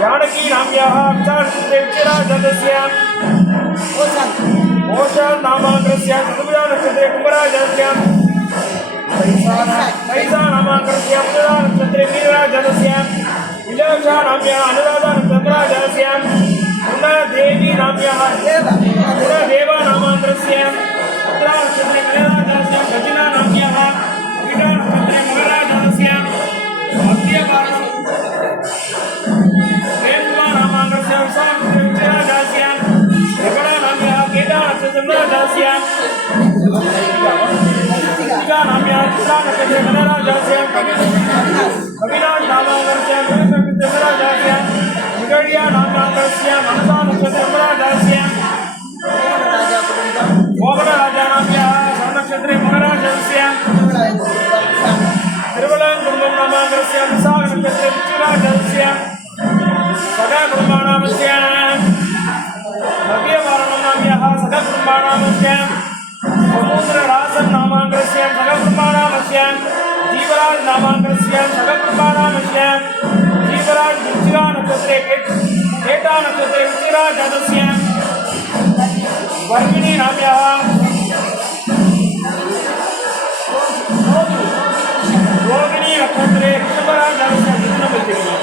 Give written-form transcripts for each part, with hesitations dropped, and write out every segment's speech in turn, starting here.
जानकी नाम्याः विचारचित्रे ओषा नामाङ्कस्य चतुर्भुजानक्षत्रे कुम्भराजस्य तैसा नामाङ्कस्य अमृतानक्षत्रे मीनराजस्य विजयशा नाम्याः अनुराधानक्षत्राजस्य पुनर्देवी नाम्याः पुनर्देवा नामाङ्कस्य उत्तरानक्षत्रे मीनराजस्य गजिना नाम्याः कीटानक्षत्रे मकराजस्य मध्यभारस्य जीवराज नामांकस्य सगकुटुंबानामस्य जीवराज विचिरा नक्षत्रे केटा नक्षत्रे विचिरा जातस्य वर्गिणी नाम्याः रोगिणी नक्षत्रे ऋषभराज जातस्य मिथुनमध्यमे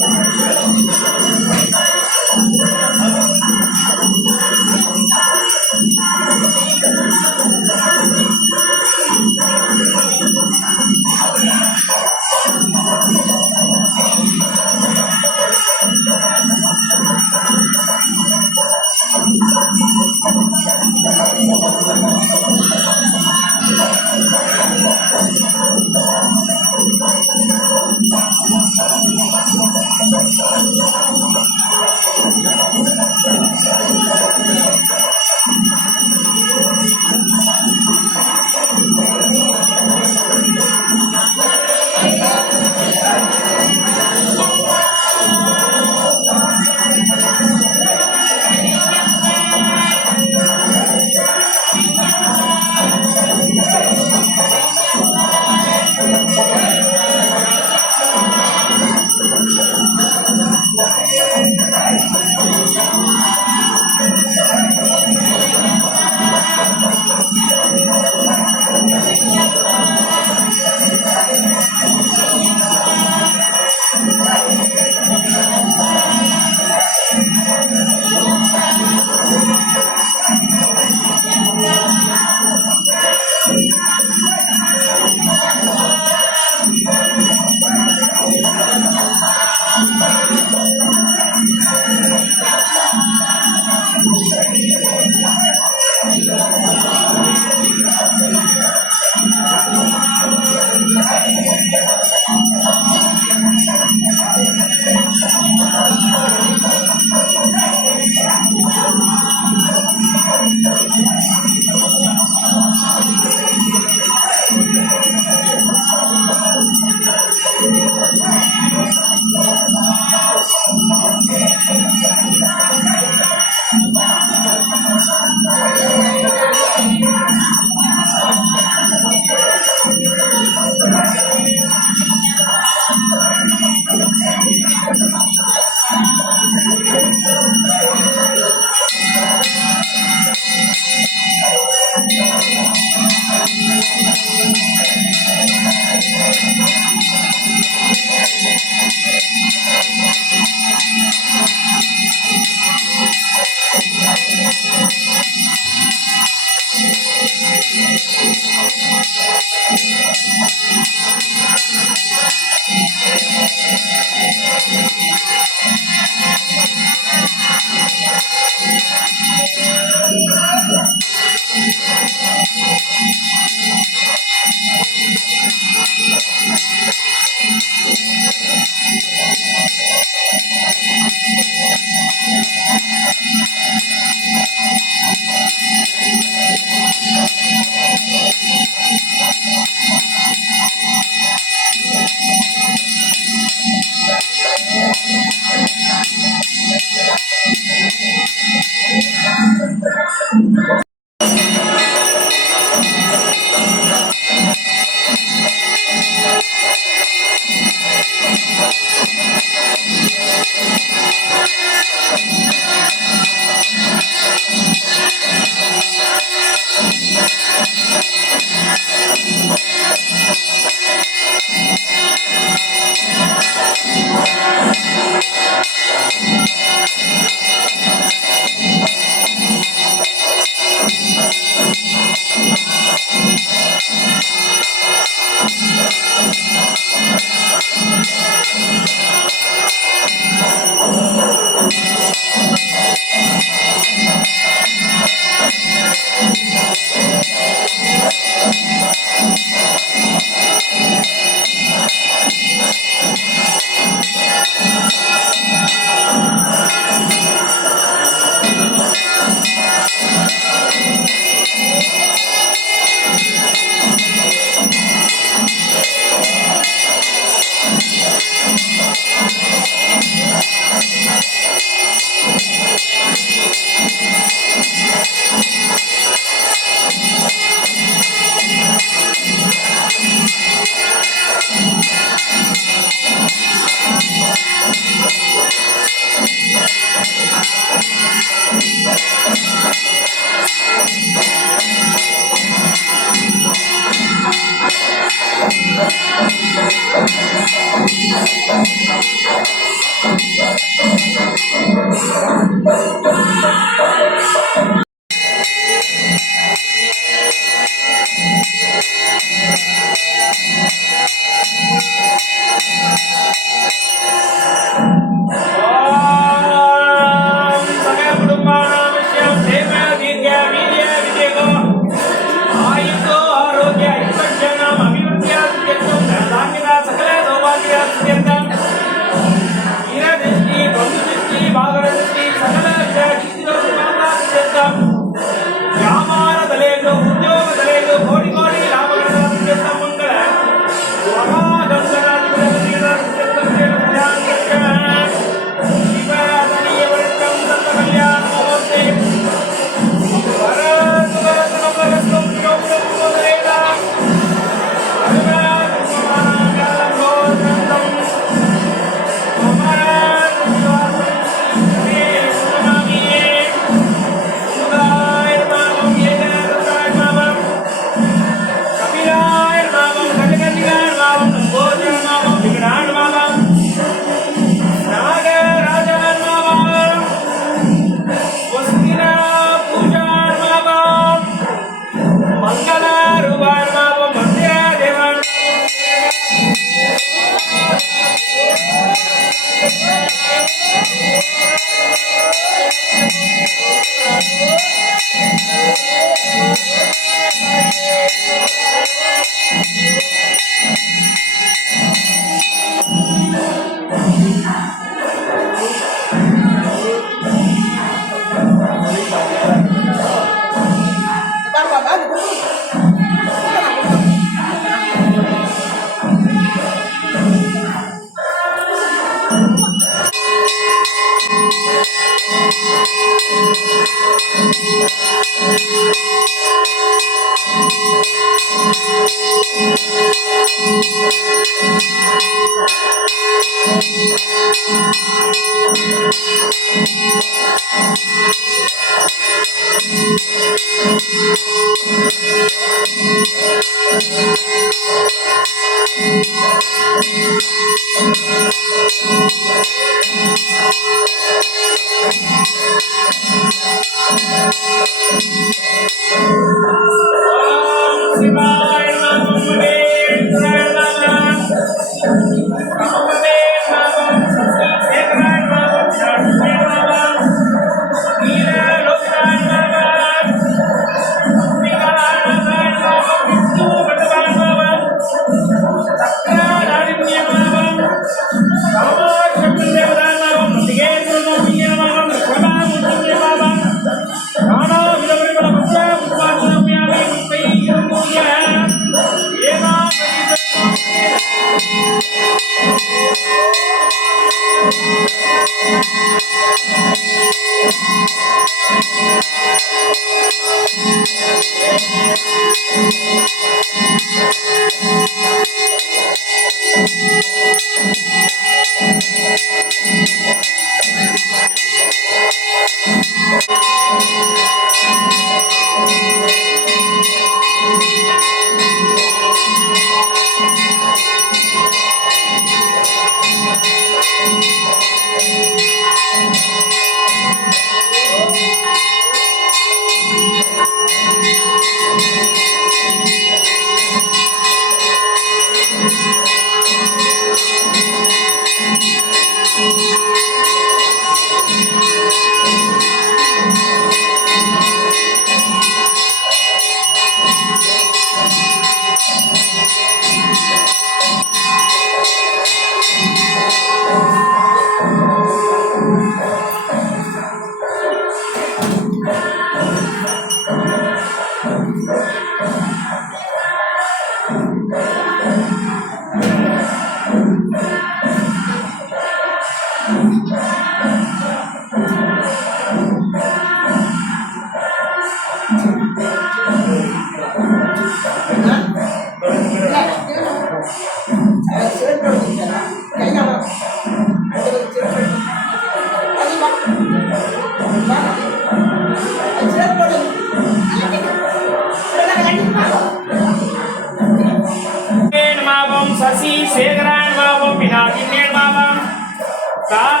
काल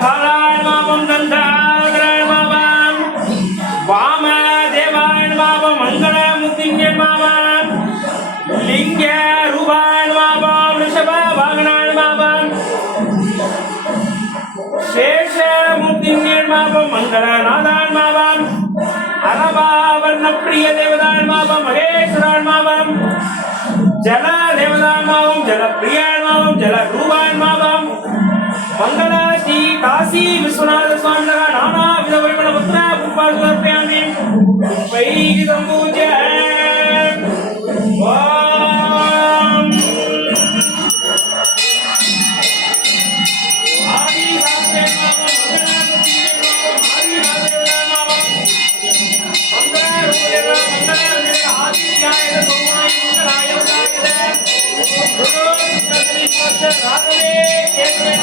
कालाय मामं गंधाधराय मामं वाम देवाय मामं मंगलमुक्तिंगे मामं लिंग रूपाय मामं ऋषभ वाहनाय मामं शेष मुक्तिंगे मामं मंगलनादाय मामं अरबावर्ण प्रिय देवदाय मामं महेश्वराय मामं जल देवदाय मामं जल प्रियाय मामं जल रूपाय मामं मंगल श्री काशी विश्वनाथ स्वामी नाना विध परिमल पत्र पुष्पार्पयामि वैदिकं पूज्य ओम आदि शास्त्रे नाम मंगलामुक्ति आदि राजेवदा नाम मंगल रूपदेव मंगल आदित्याय सोमाय मंगलाय उदाय गुरु सत्रि पक्ष राघवे केतवे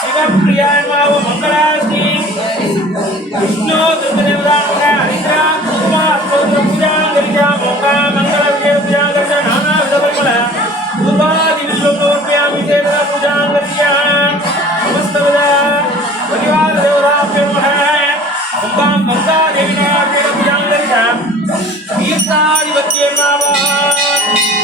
शिवप्रियाय मामं मंगलाश्री विष्णु दुर्गदेवदाय हरिद्रा कुमा स्तोत्र पूजा गरिजा मोका मंगल विजय पूजा गरिजा नाना विध परिमल पूर्वादि विश्वोपयामि देवता पूजा गरिजा समस्त विध परिवार देवताभ्यो नमः ओम गंगा देवी पूजा गरिजा तीर्थाधिपत्ये मामं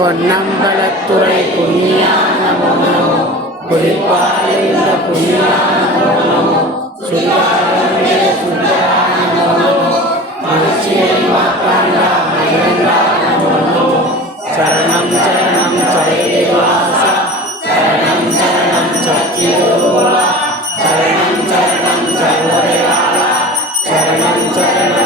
பொன்னம்பலத்துறை புண்ணியா நமோ நமோ குளிப்பாலைந்த புண்ணியா நமோ நமோ சுந்தாரே சுந்தரா நமோ நமோ மனுஷியை மாத்தாண்டா மயங்கா நமோ நமோ சரணம் சரணம் சரணவாச சரணம் சரணம் சத்தியோவா சரணம் சரணம் சர்வதயாளா சரணம் சரணம்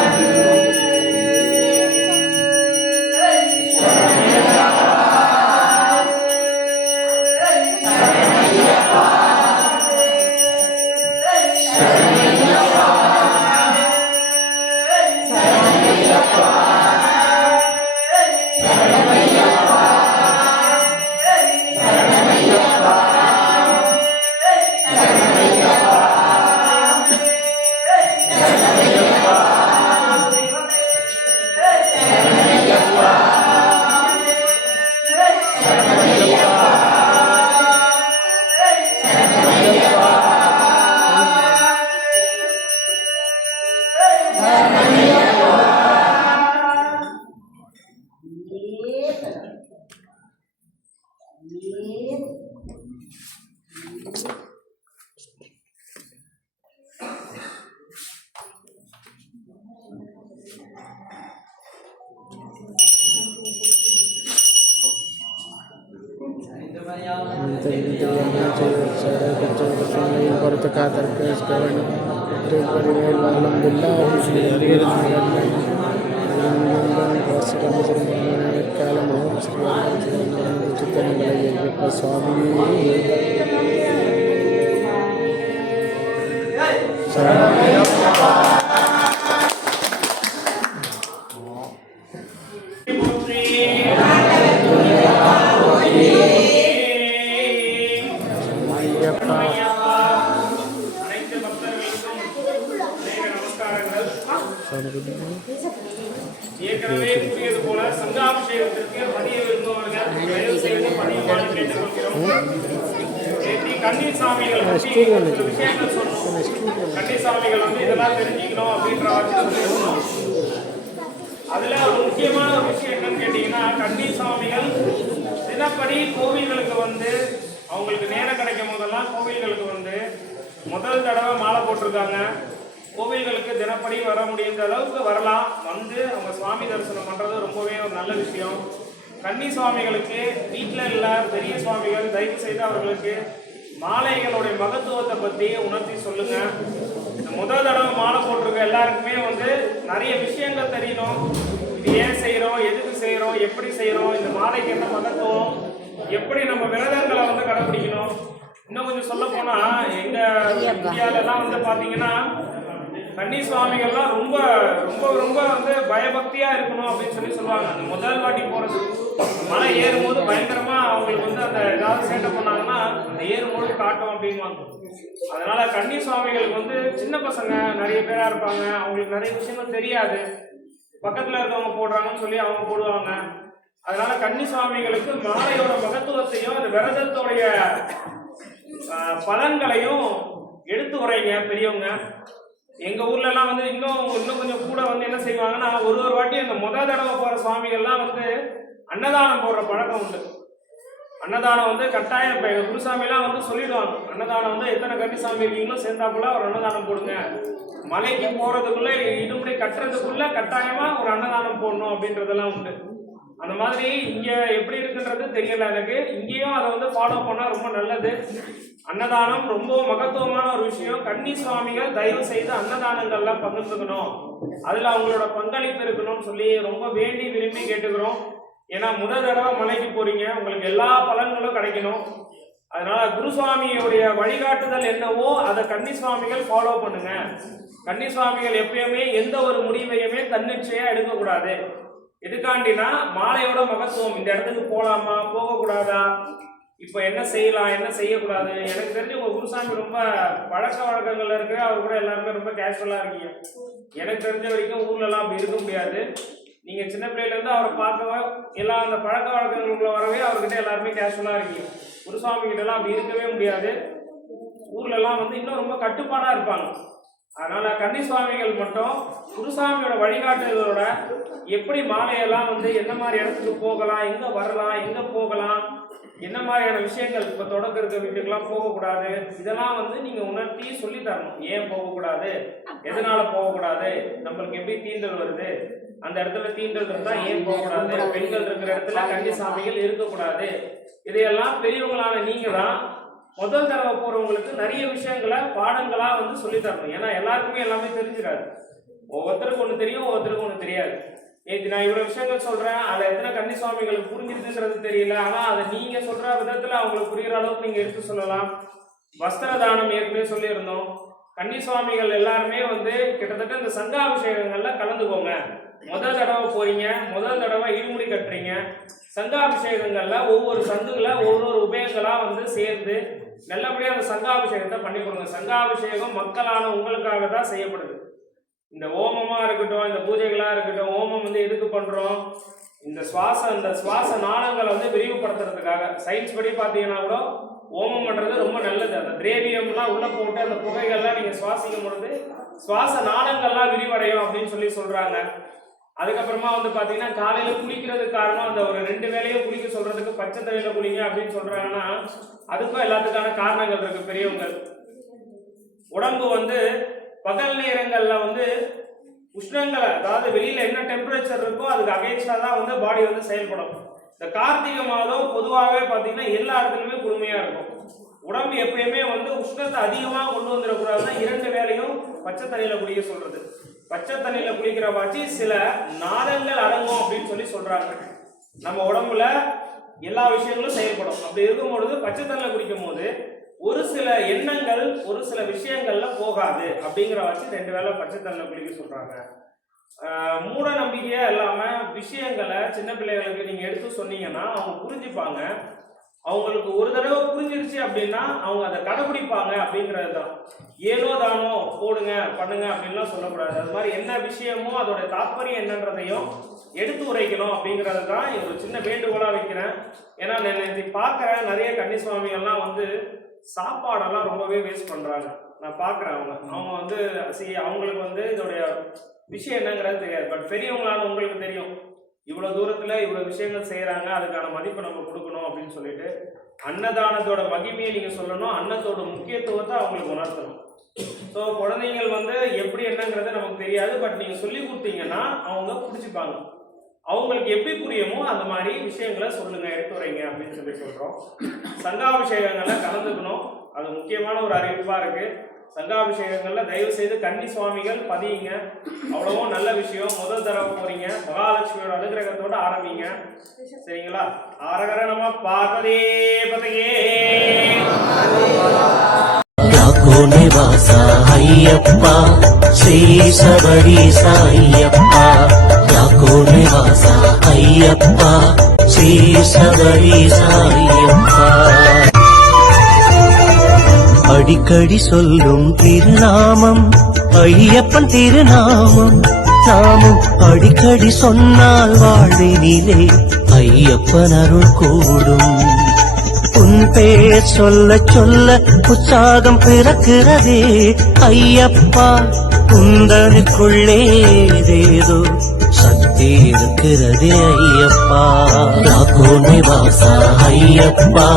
ஏற்கனவே கூறியது போல சங்காபிஷேகத்திற்கு பணிய விரும்புபவர்கள் தயவு செய்து பணியுமாறு கேட்டுக்கொள்கிறோம். கண்ணீர் சாமிகள் விஷயங்கள் சொன்னோம். கண்ணீர் சாமிகள் இதெல்லாம் தெரிஞ்சுக்கணும் அப்படின்ற சொல்லியிருந்தோம். அதுல ஒரு முக்கியமான ஒரு விஷயம் என்னன்னு கேட்டீங்கன்னா, கண்ணீர் சாமிகள் தினப்படி கோவில்களுக்கு அவங்களுக்கு நேரம் கிடைக்கும் போதெல்லாம் கோவில்களுக்கு முதல் தடவை மாலை போட்டிருக்காங்க. கோவில்களுக்கு தினப்படி வர முடிந்த அளவுக்கு வரலாம். அவங்க சுவாமி தரிசனம் பண்றது ரொம்பவே ஒரு நல்ல விஷயம். கன்னி சுவாமிகளுக்கு வீட்டில் உள்ள பெரிய சுவாமிகள் தயவு செய்து அவர்களுக்கு மாலைகளுடைய மகத்துவத்தை பற்றி உணர்த்தி சொல்லுங்க. இந்த முதல் தடவை மாலை போட்டிருக்க எல்லாருக்குமே நிறைய விஷயங்கள் தெரியணும். இது ஏன் செய்கிறோம், எதுக்கு செய்கிறோம், எப்படி செய்கிறோம், இந்த மாலைக்கு என்ன மகத்துவம், எப்படி நம்ம விரதங்களை கடைபிடிக்கணும். இன்னும் கொஞ்சம் சொல்ல போனா எங்க இந்தியாவிலலாம் பார்த்தீங்கன்னா கன்னி சுவாமிகள்லாம் ரொம்ப ரொம்ப ரொம்ப பயபக்தியா இருக்கணும் அப்படின்னு சொல்லுவாங்க. அந்த முதல் வாட்டி போறது மலை ஏறும்போது பயங்கரமா அவங்களுக்கு அந்த ஏதாவது சேட்டை பண்ணாங்கன்னா அந்த ஏறும்போது காட்டும் அப்படின்வாங்க. அதனால கன்னி சுவாமிகளுக்கு சின்ன பசங்க நிறைய பேரா இருப்பாங்க. அவங்களுக்கு நிறைய விஷயங்கள் தெரியாது. பக்கத்துல இருக்கவங்க போடுறாங்கன்னு சொல்லி அவங்க போடுவாங்க. அதனால கன்னி சுவாமிகளுக்கு மாலையோட மகத்துவத்தையும் அந்த விரதத்தோடைய பலன்களையும் எடுத்து உரைங்க பெரியவங்க. எங்க ஊர்ல எல்லாம் இன்னும் கொஞ்சம் கூட என்ன செய்வாங்கன்னா, ஒரு வாட்டி அந்த முதல் தடவை போற சுவாமிகள்லாம் அன்னதானம் போடுற பழக்கம் உண்டு. அன்னதானம் கட்டாயம் குருசாமி எல்லாம் சொல்லிடுவாங்க. அன்னதானம் எத்தனை கன்னி சாமி இருக்கீங்களோ சேர்ந்தாப்புல ஒரு அன்னதானம் போடுங்க. மலைக்கு போறதுக்குள்ள இடுமுறை கட்டுறதுக்குள்ள கட்டாயமா ஒரு அன்னதானம் போடணும் அப்படின்றதெல்லாம் உண்டு. அந்த மாதிரி இங்க எப்படி இருக்குன்றது தெரியல எனக்கு. இங்கேயும் அதை ஃபாலோ பண்ணா ரொம்ப நல்லது. அன்னதானம் ரொம்ப மகத்துவமான ஒரு விஷயம். கன்னி சுவாமிகள் தயவு செய்து அன்னதானங்கள்லாம் பகிர்ந்துக்கணும், அதுல அவங்களோட பங்களிப்பு இருக்கணும்னு சொல்லி ரொம்ப வேண்டி விரும்பி கேட்டுக்கிறோம். ஏன்னா முதல் தடவை மலைக்கு போறீங்க, உங்களுக்கு எல்லா பலன்களும் கிடைக்கணும். அதனால குருசுவாமியுடைய வழிகாட்டுதல் என்னவோ அதை கன்னி சுவாமிகள் ஃபாலோ பண்ணுங்க. கன்னி சுவாமிகள் எப்பயுமே எந்த ஒரு முடிவையுமே தன்னிச்சையா எடுக்கக்கூடாது. எதுக்காண்டினா மாலையோட மகத்துவம், இந்த இடத்துக்கு போகலாமா போகக்கூடாதா, இப்போ என்ன செய்யலாம் என்ன செய்யக்கூடாது. எனக்கு தெரிஞ்சு உங்க குருசாமி ரொம்ப பழக்க வழக்கங்கள்ல இருக்கு. அவர் கூட எல்லாருமே ரொம்ப கேஷுவலா இருக்கீங்க. எனக்கு தெரிஞ்ச வரைக்கும் ஊர்லலாம் அப்படி இருக்க முடியாது. நீங்க சின்ன பிள்ளையிலேருந்து அவரை பார்க்கவே எல்லாம் அந்த பழக்க வழக்கங்களுக்குள்ள வரவே அவர்கிட்ட எல்லாருமே கேஷுவலா இருக்கீங்க. குருசாமி கிட்ட எல்லாம் அப்படி இருக்கவே முடியாது. ஊர்ல எல்லாம் இன்னும் ரொம்ப கட்டுப்பாடா இருப்பாங்க. அதனால கன்னி சுவாமிகள் மட்டும் குருசாமியோட வழிகாட்டுதலோட எப்படி மாலையெல்லாம் வந்து என்ன மாதிரி இடத்துக்கு போகலாம், எங்க வரலாம், எங்க போகலாம், என்ன மாதிரியான விஷயங்கள், இப்ப தொடக்க இருக்க வீட்டுக்கெல்லாம் போகக்கூடாது, இதெல்லாம் வந்து நீங்க உணர்த்தி சொல்லி தரணும். ஏன் போகக்கூடாது, எதனால போகக்கூடாது, நம்மளுக்கு எப்படி தீண்டல் வருது, அந்த இடத்துல தீண்டல் இருந்தா ஏன் போகக்கூடாது, பெண்கள் இருக்கிற இடத்துல கன்னி சாமிகள் இருக்கக்கூடாது, இதையெல்லாம் பெரியவங்களான நீங்க தான் முதல் தடவை போறவங்களுக்கு நிறைய விஷயங்களை பாடங்களா வந்து சொல்லி தரணும். ஏன்னா எல்லாருக்குமே எல்லாமே தெரிஞ்சிடாது. ஒவ்வொருத்தருக்கு ஒண்ணு தெரியும், ஒவ்வொருத்தருக்கு ஒண்ணு தெரியாது. நேற்று நான் இவ்வளவு விஷயங்கள் சொல்றேன், அதுல எத்தனை கன்னி சுவாமிகளுக்கு புரிஞ்சிருக்குன்றது தெரியல. ஆனா அதை நீங்க சொல்ற விதத்துல அவங்களுக்கு புரியுற அளவுக்கு நீங்க எடுத்து சொல்லலாம். வஸ்திர தானம் ஏற்கனவே சொல்லியிருந்தோம். கன்னி சுவாமிகள் எல்லாருமே வந்து கிட்டத்தட்ட இந்த சங்காபிஷேகங்கள்ல கலந்துக்கோங்க. முதல் தடவை போறீங்க, முதல் தடவை இருமுடி கட்டுறீங்க, சங்காபிஷேகங்கள்ல ஒவ்வொரு சங்குல ஒவ்வொரு உபயங்களா வந்து சேர்ந்து நல்லபடியா அந்த சங்காபிஷேகத்தை பண்ணி கொடுங்க. சங்காபிஷேகம் மக்களான உங்களுக்காக தான் செய்யப்படுது. இந்த ஓமமா இருக்கட்டும், இந்த பூஜைகளா இருக்கட்டும், ஓமம் வந்து எதுக்கு பண்றோம், இந்த சுவாச நாளங்களை வந்து விரிவுபடுத்துறதுக்காக. சயின்ஸ் படி பாத்தீங்கன்னா கூட ஓமம் பண்றது ரொம்ப நல்லது. அந்த திரேவியம்லாம் உள்ள போட்டு அந்த புகைகள்லாம் நீங்க சுவாசிக்கும் பொழுது சுவாச நாளங்கள்லாம் விரிவடையும் அப்படின்னு சொல்லி சொல்றாங்க. அதுக்கப்புறமா வந்து பாத்தீங்கன்னா காலையில குளிக்கிறதுக்கு காரணம் அந்த ஒரு 2 வேளையும் குளிக்க சொல்றதுக்கு பச்சை தண்ணியில குளிங்க அப்படின்னு சொல்றாங்கன்னா அதுக்கும் எல்லாத்துக்கான காரணங்கள் இருக்கு. பெரியவங்க உடம்பு வந்து பகல் நேரங்கள்ல வந்து உஷ்ணங்களை, அதாவது வெளியில என்ன டெம்பரேச்சர் இருக்கோ அதுக்கு அகைன்ஸ்டா தான் வந்து பாடி வந்து செயல்படும். இந்த கார்த்திகை மாதம் பொதுவாகவே பாத்தீங்கன்னா எல்லா இடத்துலயுமே குளுமையா இருக்கும். உடம்பு எப்பயுமே வந்து உஷ்ணத்தை அதிகமா கொண்டு வந்துடக்கூடாதுன்னா 2 வேளையும் பச்சை தண்ணியில குளிக்க சொல்றது. பச்சை தண்ணியில குளிக்கிற வாச்சி சில நாதங்கள் அடங்கும் அப்படின்னு சொல்லி சொல்றாங்க. நம்ம உடம்புல எல்லா விஷயங்களும் செயல்படும். அப்படி இருக்கும்பொழுது பச்சை தண்ணியில குளிக்கும் போது ஒரு சில எண்ணங்கள் ஒரு சில விஷயங்கள்ல போகாது அப்படிங்கிற வாச்சி 2 வேளை பச்சை தண்ணியில குளிக்க சொல்றாங்க. மூட நம்பிக்கையா இல்லாம விஷயங்களை சின்ன பிள்ளைகளுக்கு நீங்க எடுத்து சொன்னீங்கன்னா அவங்க புரிஞ்சுப்பாங்க. அவங்களுக்கு ஒரு தடவை புரிஞ்சிருச்சு அப்படின்னா அவங்க அதை கடைபிடிப்பாங்க அப்படிங்கிறது தான். ஏனோ தானோ போடுங்க பண்ணுங்க அப்படின்லாம் சொல்லக்கூடாது. அது மாதிரி என்ன விஷயமோ அதோட தாற்பயம் என்னன்றதையும் எடுத்து உரைக்கணும் அப்படிங்கிறது தான் ஒரு சின்ன வேண்டுகோளா வைக்கிறேன். ஏன்னா நான் பார்க்குறேன் நிறைய கன்னி சுவாமிகள்லாம் வந்து சாப்பாடெல்லாம் ரொம்பவே வேஸ்ட் பண்றாங்க. நான் பார்க்குறேன் அவங்க வந்து அவங்களுக்கு வந்து இதோடைய விஷயம் என்னங்கிறது தெரியாது. பட் பெரியவங்களான உங்களுக்கு தெரியும், இவ்வளவு தூரத்துல இவ்வளவு விஷயங்கள் செய்யறாங்க, அதுக்கான மதிப்பு நம்ம கொடுக்கணும் அப்படின்னு சொல்லிட்டு அன்னதானத்தோட மகிமையை நீங்க சொல்லணும், அன்னத்தோட முக்கியத்துவத்தை அவங்களுக்கு உணர்த்தணும். ஸோ குழந்தைங்கள் வந்து எப்படி என்னங்கிறது நமக்கு தெரியாது. பட் நீங்க சொல்லி கொடுத்தீங்கன்னா அவங்க புரிச்சுப்பாங்க. அவங்களுக்கு எப்படி புரியுமோ அந்த மாதிரி விஷயங்களை சொல்லுங்க, எடுத்துரைங்க அப்படின்னு சொல்லி சொல்றோம். சங்காபிஷேகங்கள்ல கலந்துக்கணும், அது முக்கியமான ஒரு அறிவிப்பா இருக்கு. சங்காபிஷேகங்கள்ல தயவு செய்து கன்னி சுவாமிகள் பதியுங்க, அவ்வளவும் நல்ல விஷயம். முதல் தடவை போறீங்க, மகாலட்சுமியோட அனுகிரகத்தோட ஆரம்பிங்க, சரிங்களா? ஆரகர நம பார்வதே பதையே. நிவாசா ஐயப்பா ஸ்ரீ சபரீசா ஐயப்பா, யாக்கோ நிவாசா ஐயப்பா ஸ்ரீ சபரீசா ஐயப்பா. அடிக்கடி சொல்லும் திருநாமம் ஐயப்பன் திருநாமம், நாமும் அடிக்கடி சொன்னால் வாழ்வினிலே ஐயப்பன் அருள் கூடும். உன் பேர் சொல்ல சொல்ல உற்சாகம் பிறக்கிறதே ஐயப்பா, குந்தனுக்குள்ளே ஏதேதோ சக்தி இருக்கிறதே ஐயப்பா. யாக்கோ நிவாசா ஐயப்பா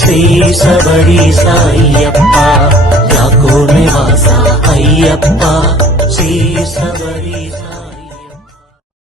ஸ்ரீ சபரீசா ஐயப்பா, யாக்கோ நிவாசா ஐயப்பா ஸ்ரீ சபரீசா.